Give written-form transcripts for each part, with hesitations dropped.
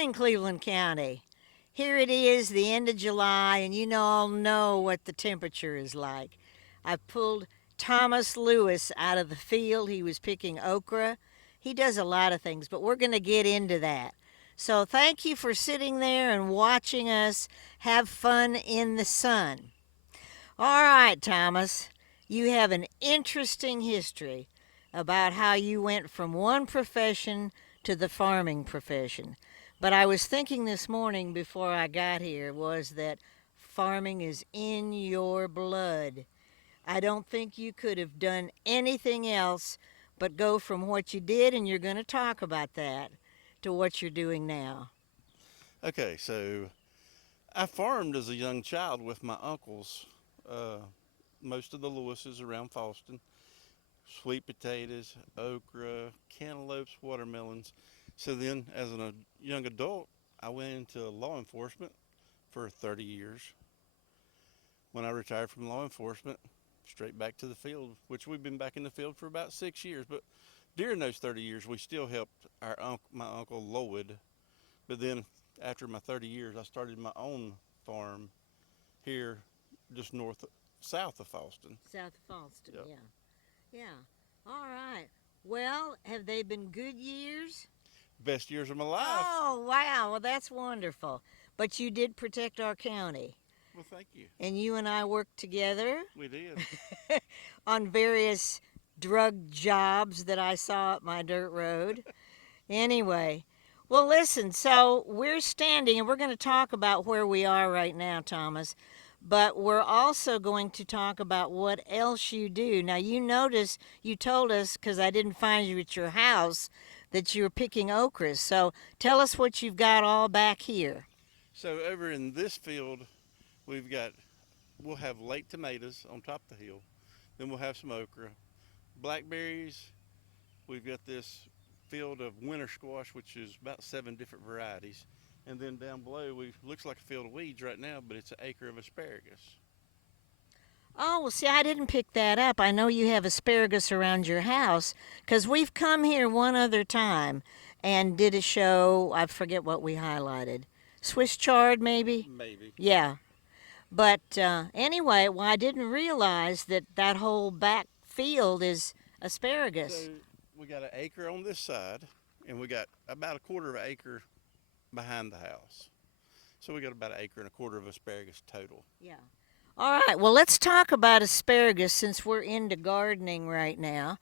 morning, Cleveland County. Here it is, the end of July, and you all know what the temperature is like. I pulled Thomas Lewis out of the field. He was picking okra. He does a lot of things, but we're going to get into that. So thank you for sitting there and watching us have fun in the sun. All right, Thomas, you have an interesting history about how you went from one profession to the farming profession. But I was thinking this morning before I got here was that farming is in your blood. I don't think you could have done anything else but go from what you did, and you're going to talk about that, to what you're doing now. Okay, so I farmed as a young child with my uncles. Uh, Most of the Lewises around Falston. Sweet potatoes, okra, cantaloupes, watermelons. So then, as a young adult, I went into law enforcement for 30 years. When I retired from law enforcement, straight back to the field, which we've been back in the field for about 6 years. But during those 30 years, we still helped my uncle Lloyd. But then, after my 30 years, I started my own farm here, just south of Falston. South of Falston, Yep. yeah. Yeah. All right. Well, have they been good years? Best years of my life. Oh, wow. Well, that's wonderful. But you did protect our county. Well, thank you. And you and I worked together We did. on various drug jobs that I saw up my dirt road. Anyway, well, listen, so we're standing and we're going to talk about where we are right now, Thomas. But we're also going to talk about what else you do. Now, you notice you told us, because I didn't find you at your house, that you were picking okras. So tell us what you've got all back here. So over in this field, we've got we'll have late tomatoes on top of the hill. Then we'll have some okra, blackberries. We've got this field of winter squash, which is about 7 different varieties. And then down below, we looks like a field of weeds right now, but it's an acre of asparagus. Oh, well, see, I didn't pick that up. I know you have asparagus around your house because we've come here one other time and did a show. I forget what we highlighted. Swiss chard, maybe? Maybe. Yeah. But anyway, well, I didn't realize that that whole back field is So asparagus. we got an acre on this side, and we got about a quarter of an acre behind the house. So we got about an acre and a quarter of asparagus total. Yeah. All right, well, let's talk about asparagus since we're into gardening right now.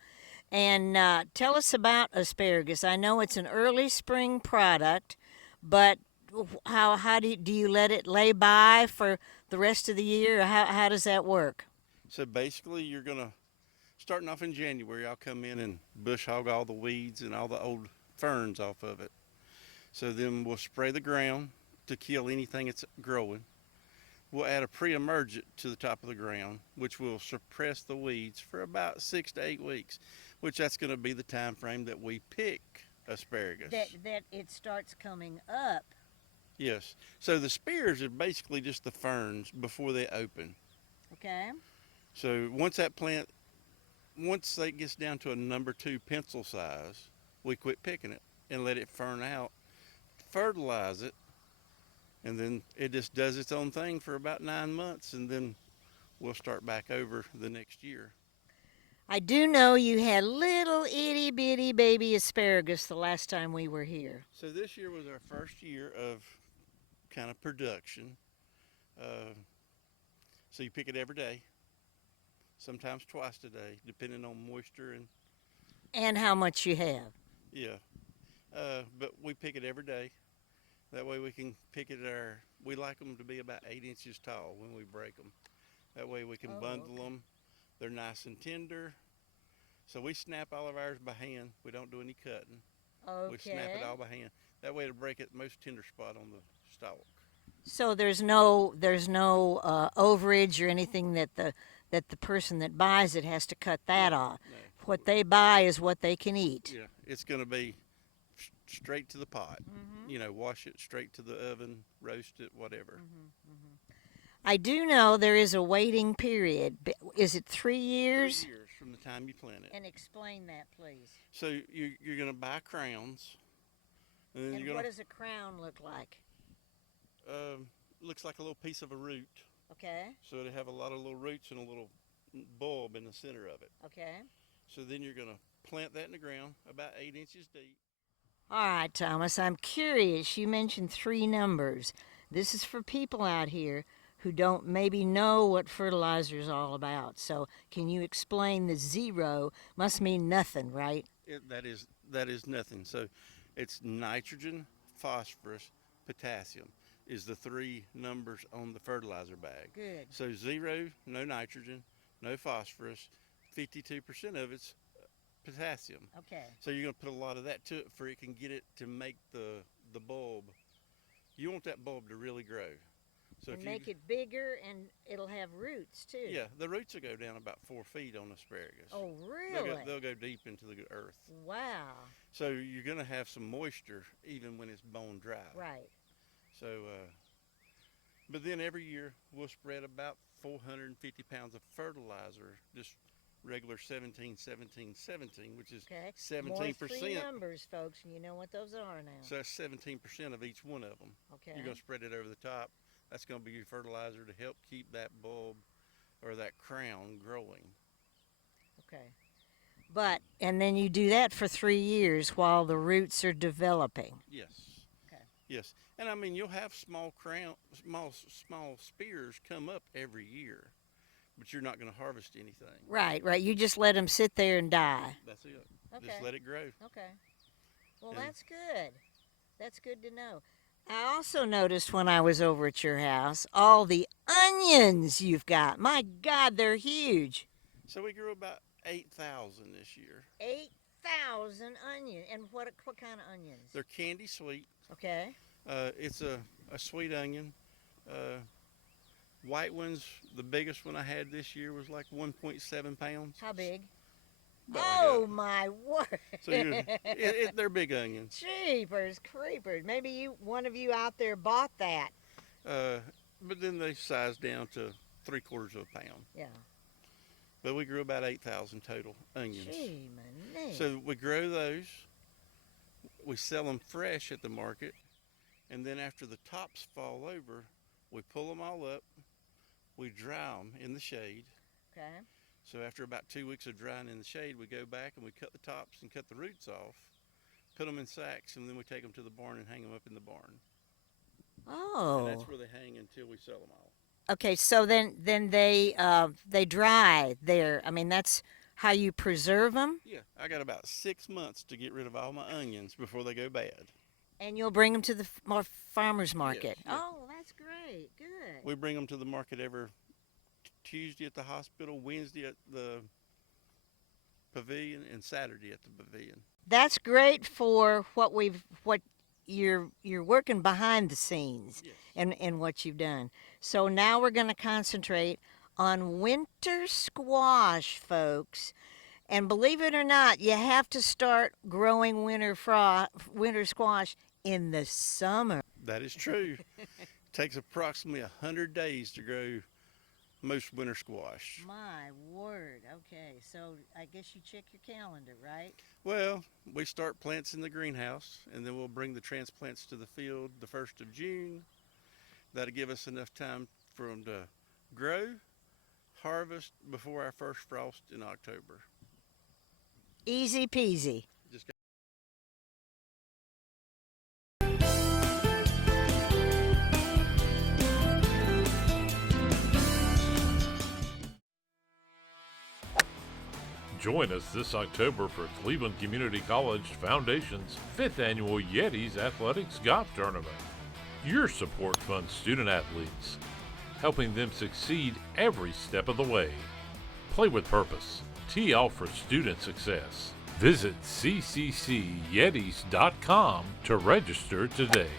And tell us about asparagus. I know it's an early spring product, but how do you let it lay by for the rest of the year? How does that work? So basically, you're gonna starting off in January. I'll come in and bush hog all the weeds and all the old ferns off of it. So then we'll spray the ground to kill anything that's growing. We'll add a pre-emergent to the top of the ground, which will suppress the weeds for about 6 to 8 weeks, which that's going to be the time frame that we pick asparagus. That it starts coming up. Yes. So the spears are basically just the ferns before they open. Okay. So once it gets down to a number 2 pencil size, we quit picking it and let it fern out, fertilize it, and then it just does its own thing for about 9 months, and then we'll start back over the next year. I do know you had little itty bitty baby asparagus the last time we were here. So this year was our first year of kind of production. Uh, so you pick it every day, sometimes twice a day, depending on moisture and And how much you have. yeah. But we pick it every day. That way we can pick it we like them to be about 8 inches tall when we break them. That way we can Oh, bundle okay. them. They're nice and tender. So we snap all of ours by hand. We don't do any cutting. We snap Okay. it all by hand. That way to break it most tender spot on the stalk. So there's no overage or anything that the person that buys it has to cut No, that off. no. What they buy is what they can eat. Yeah, it's going to be straight to the pot. Mm-hmm. Wash it straight to the oven, roast it, whatever. I do know there is a waiting period. Is it 3 years? 3 years from the time you plant it. And explain that, please. So you're going to buy crowns, And then And you're what gonna does a crown look like? looks like a little piece of a root. Okay, So they have a lot of little roots and a little bulb in the center of it. okay. So then you're gonna plant that in the ground about 8 inches deep. All right, Thomas, I'm curious. You mentioned three numbers. This is for people out here who don't maybe know what fertilizer is all about. So, can you explain the zero? Must mean nothing, right? That is nothing. So it's nitrogen, phosphorus, potassium is the three numbers on the fertilizer bag. Good. So zero, no nitrogen, no phosphorus, 52% of it's potassium. Okay. So you're going to put a lot of that to it for it can get it to make the bulb. You want that bulb to really grow. So And if you make it bigger, and it'll have roots too. yeah, the roots will go down about 4 feet on asparagus. Oh, They'll really? they'll go deep into the earth. Wow. So you're going to have some moisture even when it's bone dry. Right. So, but then every year we'll spread about 450 pounds of fertilizer, just regular 17, 17, 17, which is Okay. 17%. More three numbers, folks, and you know what those are now. So that's 17% of each one of them. Okay. You're going to spread it over the top. That's going to be your fertilizer to help keep that bulb or that crown growing. Okay. And then you do that for 3 years while the roots are developing. Yes. Okay. Yes. And I mean, you'll have small spears come up every year, but you're not going to harvest anything. Right, right. You just let them sit there and die. That's it. Okay. Just let it grow. Okay. Well, And- that's good. That's good to know. I also noticed when I was over at your house all the onions you've got. My God, they're huge. So we grew about 8,000 this year. 8,000 onions. And what kind of onions? They're candy sweet. Okay. It's a sweet onion. White ones, the biggest one I had this year was like 1.7 pounds. How big? About like Oh, that. my word. So they're big onions. Jeepers creepers. Maybe one of you out there bought that. But then they sized down to 3/4 of a pound. Yeah. But we grew about 8,000 total onions. Gee, man. So we grow those. We sell them fresh at the market. And then after the tops fall over, we pull them all up. We dry them in the shade. Okay. So after about 2 weeks of drying in the shade, we go back and we cut the tops and cut the roots off, put them in sacks, and then we take them to the barn and hang them up in the barn. Oh. And that's where they hang until we sell them all. Okay, so then they dry there. I mean, that's how you preserve them, Yeah, I got about 6 months to get rid of all my onions before they go bad. and you'll bring them to the farmers market. Yes, yeah. Oh, that's great. Good. We bring them to the market every Tuesday at the hospital, Wednesday at the pavilion, and Saturday at the pavilion. That's great for what you're working behind the scenes Yes. and what you've done. So now we're going to concentrate on winter squash, folks. And believe it or not, you have to start growing winter squash in the summer. That is true. Takes approximately 100 days to grow most winter squash. My word. Okay, so I guess you check your calendar, right? Well, we start plants in the greenhouse, and then we'll bring the transplants to the field the 1st of June. That'll give us enough time for them to grow, harvest before our first frost in October. Easy peasy. Just Join us this October for Cleveland Community College Foundation's 5th Annual Yetis Athletics Golf Tournament. Your support funds student athletes, helping them succeed every step of the way. Play with purpose. Tee off for student success. Visit cccyetis.com to register today.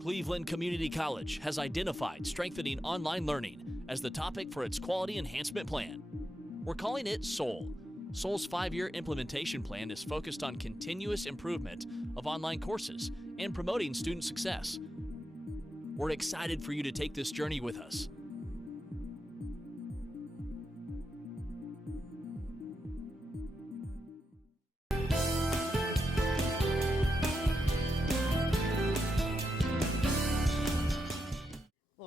Cleveland Community College has identified strengthening online learning as the topic for its quality enhancement plan. We're calling it SOUL. SOUL's 5-year implementation plan is focused on continuous improvement of online courses and promoting student success. We're excited for you to take this journey with us.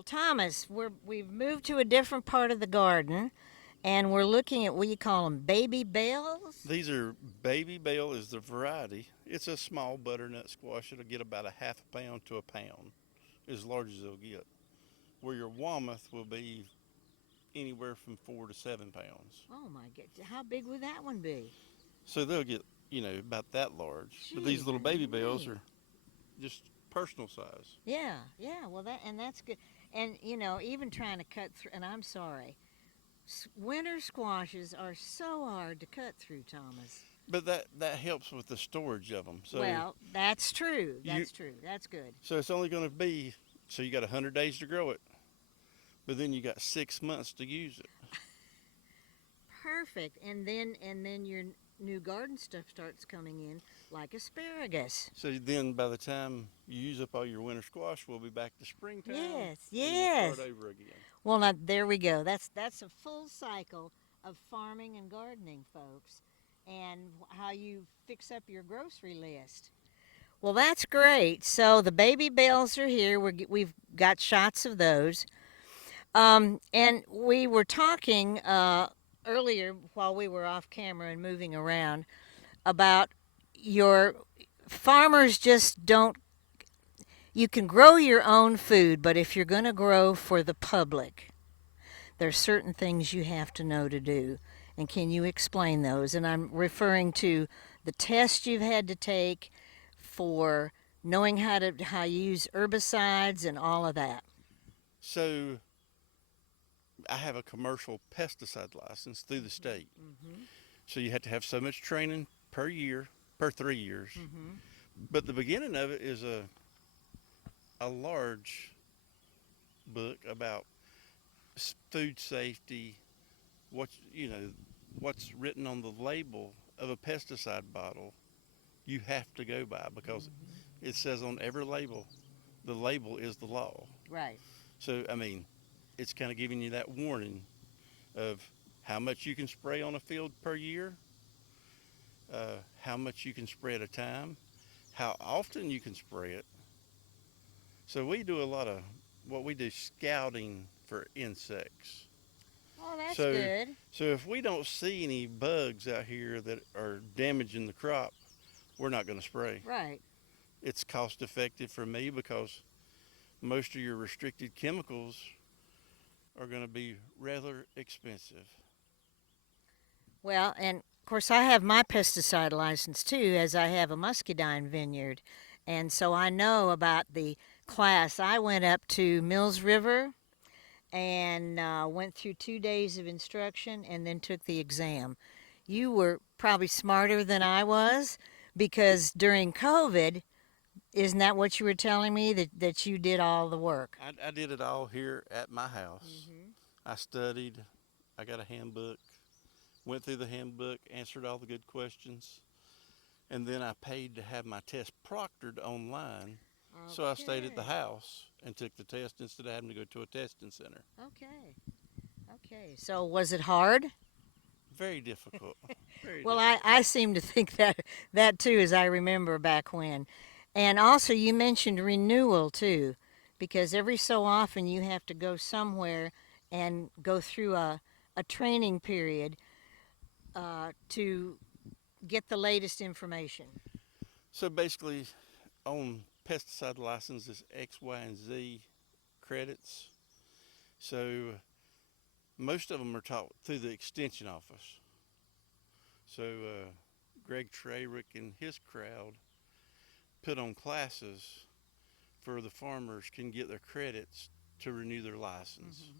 Thomas, we've moved to a different part of the garden, and we're looking at what you call them, baby bells. These are baby bell is the variety. It's a small butternut squash. It'll get about a half a pound to a pound, as large as they'll get. Where your Wammoth will be anywhere from 4 to 7 pounds. Oh my God! How big would that one be? So they'll get, about that large. But Gee, these little baby honey. bells are just personal size. Yeah, yeah. Well, that's good. And even trying to cut through. And I'm sorry, winter squashes are so hard to cut through, Thomas. But that helps with the storage of them. So Well, that's true. That's true. That's good. so it's only going to be, so you got 100 days to grow it, but then you got 6 months to use it. Perfect. And then your new garden stuff starts coming in, like asparagus. So then by the time you use up all your winter squash, we'll be back to springtime. Yes, and yes. we'll start over again. Well, now there we go. That's a full cycle of farming and gardening, folks, and how you fix up your grocery list. Well, that's great. So the baby bells are here. We've got shots of those. And we were talking earlier while we were off camera and moving around about your farmers just don't. You can grow your own food, but if you're going to grow for the public, there's certain things you have to know to do. And can you explain those? And I'm referring to the test you've had to take for knowing how you use herbicides and all of that. So I have a commercial pesticide license through the state. Mm-hmm. So you have to have so much training per year, per 3 years. Mm-hmm. But the beginning of it is a large book about food safety, what's written on the label of a pesticide bottle. You have to go by because it says on every label, the label is the law. Right. So, it's kind of giving you that warning of how much you can spray on a field per year, how much you can spray at a time, how often you can spray it. So we do a lot of what we do scouting for insects. Oh, that's So- good. So if we don't see any bugs out here that are damaging the crop, we're not going to spray. Right. It's cost effective for me because most of your restricted chemicals are going to be rather expensive. Well, and of course, I have my pesticide license too, as I have a muscadine vineyard. And so I know about the class. I went up to Mills River and went through 2 days of instruction and then took the exam. You were probably smarter than I was because during COVID, isn't that what you were telling me, that you did all the work? I did it all here at my house. I studied, I got a handbook, went through the handbook, answered all the good questions, and then I paid to have my test proctored online. So I stayed at the house and took the test instead of having to go to a testing center. Okay. So was it hard? Very difficult. Very Well, difficult. I seem to think that too, as I remember back when. And also, you mentioned renewal too, because every so often you have to go somewhere and go through a training period to get the latest information. So basically, on pesticide licenses, X, Y, and Z credits. So most of them are taught through the extension office. So Greg Trayrick and his crowd put on classes for the farmers can get their credits to renew their license.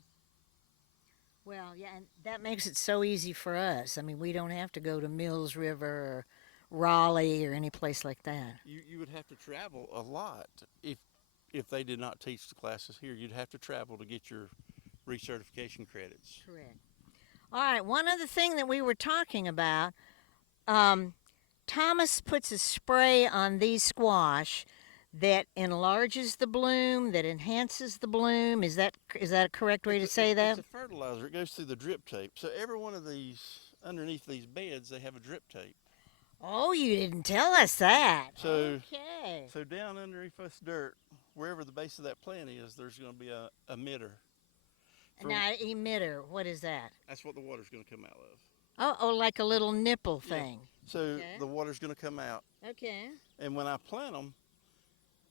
Well, yeah, and that makes it so easy for us. I mean, we don't have to go to Mills River or Raleigh or any place like that. You would have to travel a lot if they did not teach the classes here. You'd have to travel to get your recertification credits. Correct. All right, one other thing that we were talking about, Thomas puts a spray on these squash that enlarges the bloom, that enhances the bloom. Is that a correct way to say that? It's a fertilizer. It goes through the drip tape. So every one of these, underneath these beds, they have a drip tape. Oh, you didn't tell us that. So- Okay. So down underneath this dirt, wherever the base of that plant is, there's going to be a emitter. Now, emitter, what is that? That's what the water's going to come out of. Oh, like a little nipple Yeah. thing. So Okay. the water's going to come out. Okay. And when I plant them,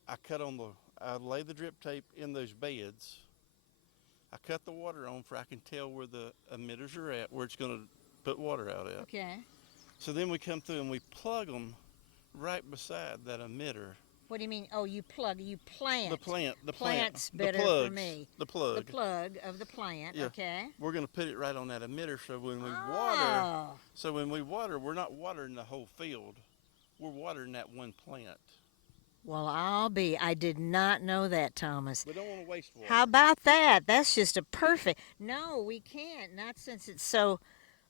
I lay the drip tape in those beds. I cut the water on for I can tell where the emitters are at, where it's going to put water out at. Okay. So then we come through and we plug them right beside that emitter. What do you mean? Oh, you plant. The Plant's the better plugs, for me. The plug. The plug of the plant. Yeah. Okay. We're going to put it right on that emitter, so when we Oh. water, we're not watering the whole field. We're watering that one plant. Well, I did not know that, Thomas. We don't want to waste water. How about that? That's just a perfect. No, we can't. Not since it's so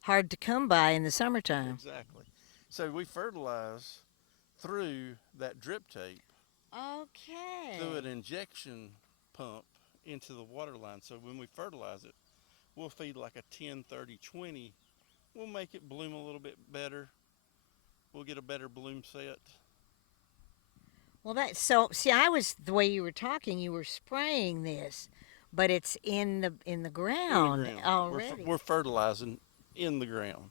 hard to come by in the summertime. Exactly. So we fertilize through that drip tape, Okay. through an injection pump into the water line. So when we fertilize it, we'll feed like a 10, 30, 20. We'll make it bloom a little bit better. We'll get a better bloom set. Well, see, the way you were talking, you were spraying this, but it's in the ground already. We're fertilizing in the ground.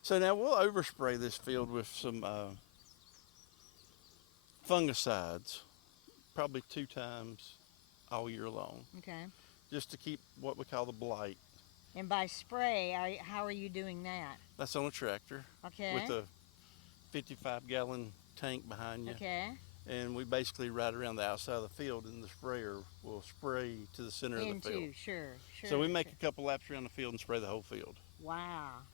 So now we'll overspray this field with some fungicides, probably 2 times all year long, Okay. just to keep what we call the blight. And by spray, how are you doing that? That's on a tractor Okay. with a 55-gallon tank behind you. Okay. And we basically ride around the outside of the field, and the sprayer will spray to the center of the field. Sure. So we make a couple laps around the field and spray the whole field. Wow.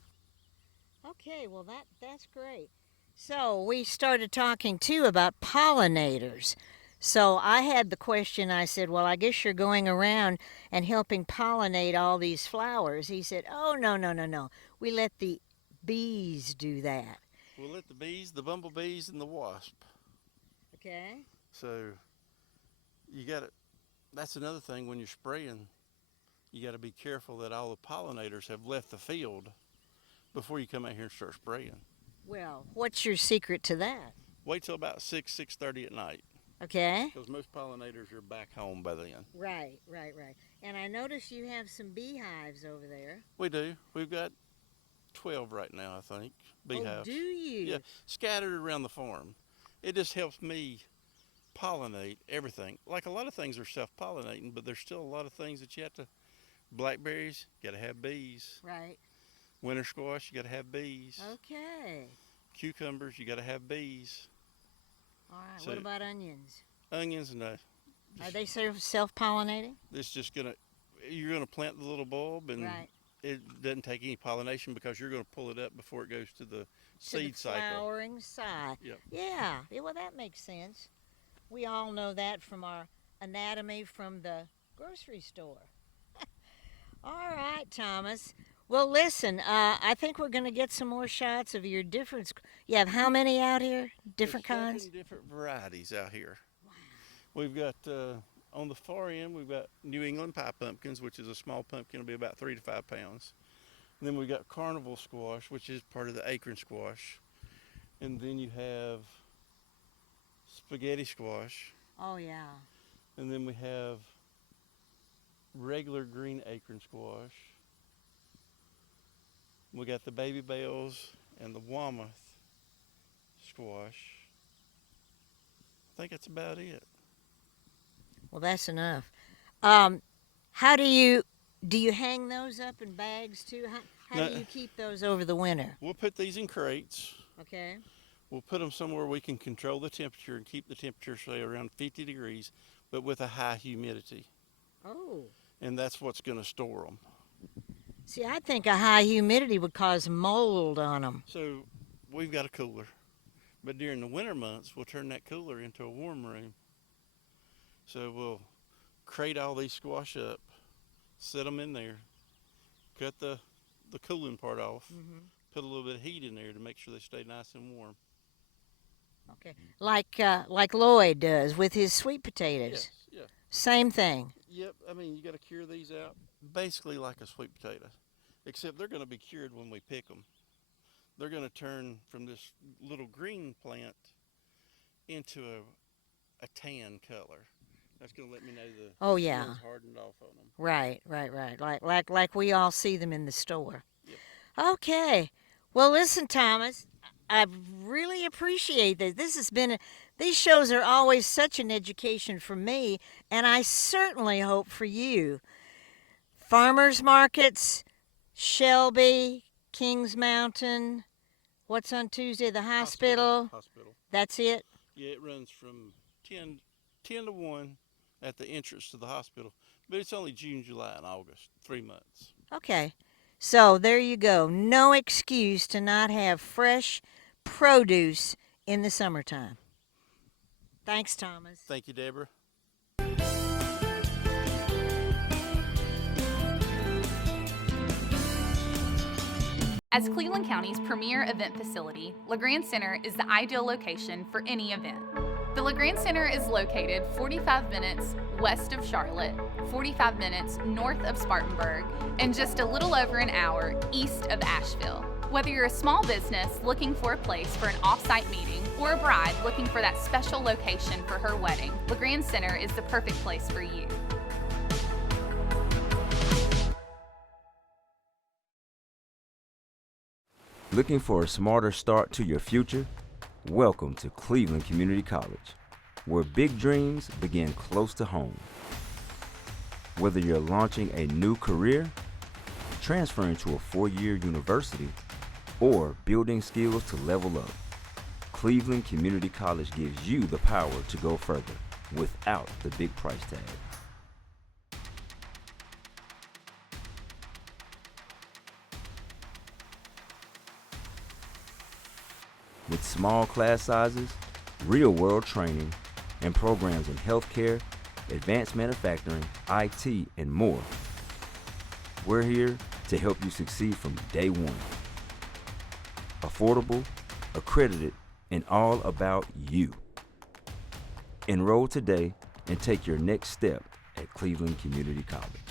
Okay, well that's great. So we started talking too about pollinators. So I had the question, I said, well, I guess you're going around and helping pollinate all these flowers. He said, oh, no. We let the bees do that. We'll let the bees, the bumblebees, and the wasp. Okay. So that's another thing when you're spraying, you got to be careful that all the pollinators have left the field before you come out here and start spraying. Well, what's your secret to that? Wait till about 6:30 at night. Okay. Because most pollinators are back home by then. Right. And I notice you have some beehives over there. We do. We've got 12 right now, I think, beehives. Oh, do you? Yeah, scattered around the farm. It just helps me pollinate everything. Like a lot of things are self-pollinating, but there's still a lot of things that you have to. Blackberries, you got to have bees. Right. Winter squash, you got to have bees. Okay. Cucumbers, you got to have bees. All right. So, what about onions? Onions, no. Are they self-pollinating? It's just you're gonna plant the little bulb, and Right. it doesn't take any pollination because you're gonna pull it up before it goes to the seed cycle. Flowering side. Yep. Yeah. Well, that makes sense. We all know that from our anatomy from the grocery store. All right, Thomas. Well, listen, I think we're going to get some more shots of your different. You have how many out here? Different There's kinds? 7 different varieties out here. Wow. We've got, on the far end, we've got New England pie pumpkins, which is a small pumpkin, will be about 3 to 5 pounds. And then we've got carnival squash, which is part of the acorn squash. And then you have spaghetti squash. Oh, yeah. And then we have regular green acorn squash. We got the baby bells and the Wamath squash. I think that's about it. Well, that's enough. How do you hang those up in bags too? How No. do you keep those over the winter? We'll put these in crates. Okay. We'll put them somewhere we can control the temperature and keep the temperature, say, around 50 degrees, but with a high humidity. Oh. And that's what's going to store them. See, I think a high humidity would cause mold on them. So we've got a cooler. But during the winter months, we'll turn that cooler into a warm room. So we'll crate all these squash up, set them in there, cut the cooling part off, put a little bit of heat in there to make sure they stay nice and warm. Okay. Like Lloyd does with his sweet potatoes. Yes, yeah. Same thing. Yep, I mean, you got to cure these out basically like a sweet potato, except they're going to be cured when we pick them. They're going to turn from this little green plant into a tan color. That's gonna let me know the Oh yeah. skin's hardened off on them. Right, right, right. Like we all see them in the store. Yep. Okay. Well, listen, Thomas, I really appreciate this. These shows are always such an education for me, and I certainly hope for you. Farmers markets, Shelby, Kings Mountain. What's on Tuesday? The hospital. Hospital. That's it. Yeah, it runs from 10 to 1 at the entrance to the hospital. But it's only June, July, and August, 3 months. Okay. So there you go. No excuse to not have fresh produce in the summertime. Thanks, Thomas. Thank you, Deborah. As Cleveland County's premier event facility, LeGrand Center is the ideal location for any event. The LeGrand Center is located 45 minutes west of Charlotte, 45 minutes north of Spartanburg, and just a little over an hour east of Asheville. Whether you're a small business looking for a place for an off-site meeting or a bride looking for that special location for her wedding, LeGrand Center is the perfect place for you. Looking for a smarter start to your future? Welcome to Cleveland Community College, where big dreams begin close to home. Whether you're launching a new career, transferring to a four-year university, or building skills to level up, Cleveland Community College gives you the power to go further without the big price tag. With small class sizes, real-world training, and programs in healthcare, advanced manufacturing, IT, and more. We're here to help you succeed from day one. Affordable, accredited, and all about you. Enroll today and take your next step at Cleveland Community College.